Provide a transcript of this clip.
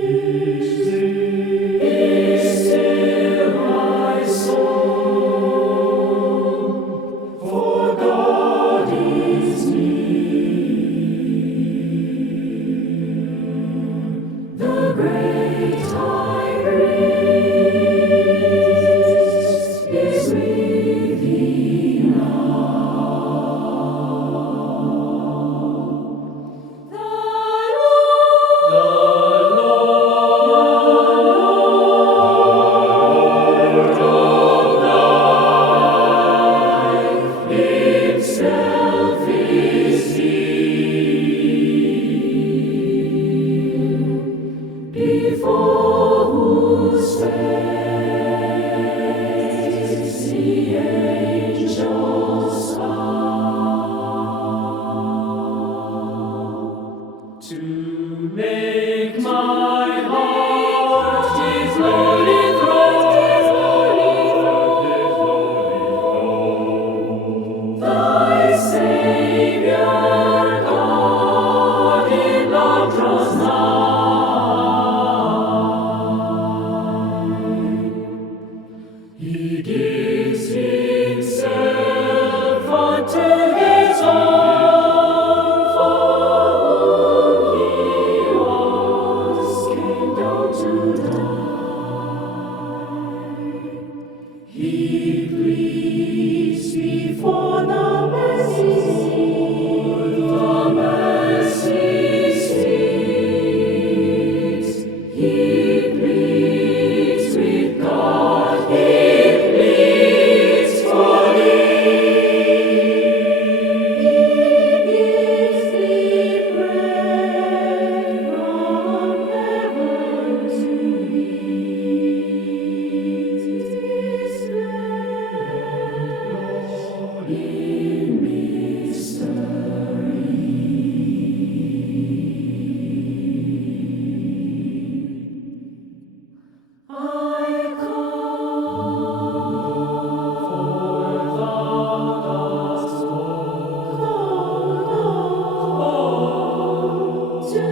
Be still, my soul, for God is near. The great high priest is with thee now. The Lord of life Himself is here, before whose face the angels bow, to make my heart His lowly throne. Thy Savior God in love draws nigh. He gives Himself unto His own, for whom He was came down to die. He pleads before the mercy seat. He pleads with God, He pleads for thee. He gives thee bread from heaven to eat. His flesh in mystery. I come, for thou dost call to